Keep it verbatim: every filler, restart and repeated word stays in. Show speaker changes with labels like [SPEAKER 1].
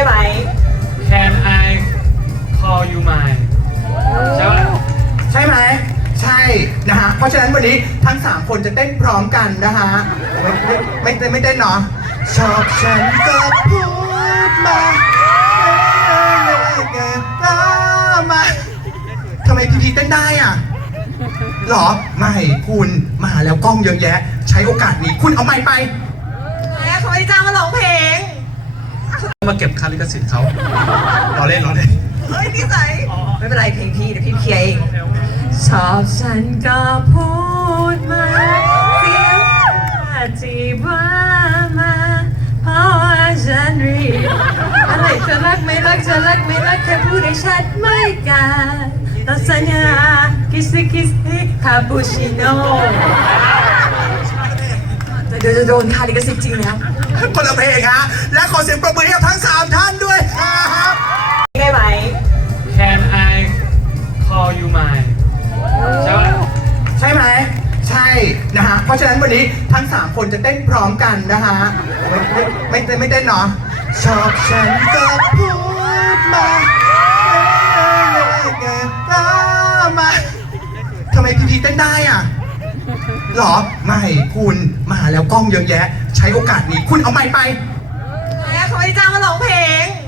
[SPEAKER 1] ไหม
[SPEAKER 2] Can I call you mine ใช่ไหม
[SPEAKER 3] ใช่ไหมใช่นะฮะเพราะฉะนั้นวันนี้ทั้งสามคนจะเต้นพร้อมกันนะฮะไม่ไม่ไม่ไม่เต้นเนาะชอบฉันก็พูดมาเลยเกินตามาทำไมพีพีเต้นได้อ่ะหรอไม่คุณมาแล้วกล้องเยอะแยะ ใช้โอกาสนี้คุณเอาไมค์ไป
[SPEAKER 1] แล้วเขาไม่ได้จ้างมาร้องเพลง
[SPEAKER 3] มาเก็บค่าลิขสิทธิ์เขาเราเล่นเราเล่น
[SPEAKER 1] เฮ้ยพี่ใสไม่เป็นไรเพลงพี่เดี๋ยวพี่เคลียร์เองชอบฉันก็พูดมาเสียงจีบว่ามาเพราะว่าฉันรีบอะไรจะรักไม่รักจะรักไม่รักแค่พูดให้ชัดไม่กันต้องสัญญาคิสซี่คิสซี่คาปูชิโน่เดี๋ยวจะโดนคาลิกสิทธิ์จริงแล้ว
[SPEAKER 3] คนละเพลงฮะและขอเสียงปรบมือให้กับทั้งสามท่านด้วยครับ
[SPEAKER 1] ได้ไหม
[SPEAKER 2] Can I call you mine ใช่ไหม
[SPEAKER 3] ใช่ไหมใช่นะฮะเพราะฉะนั้นวันนี้ทั้งสามคนจะเต้นพร้อมกันนะฮะไม่ไม่ไม่ไม่เต้นเนาะชอบฉันก็พูดมาเลยเกินตามาทำไมพีพีเต้นได้อ่ะหรอไม่คุณมาแล้วกล้องเยอะแยะ ใช้โอกาสนี้คุณเอาไมค์ไป
[SPEAKER 1] แล้วเขาไม่ได้จ้างมาร้องเพลง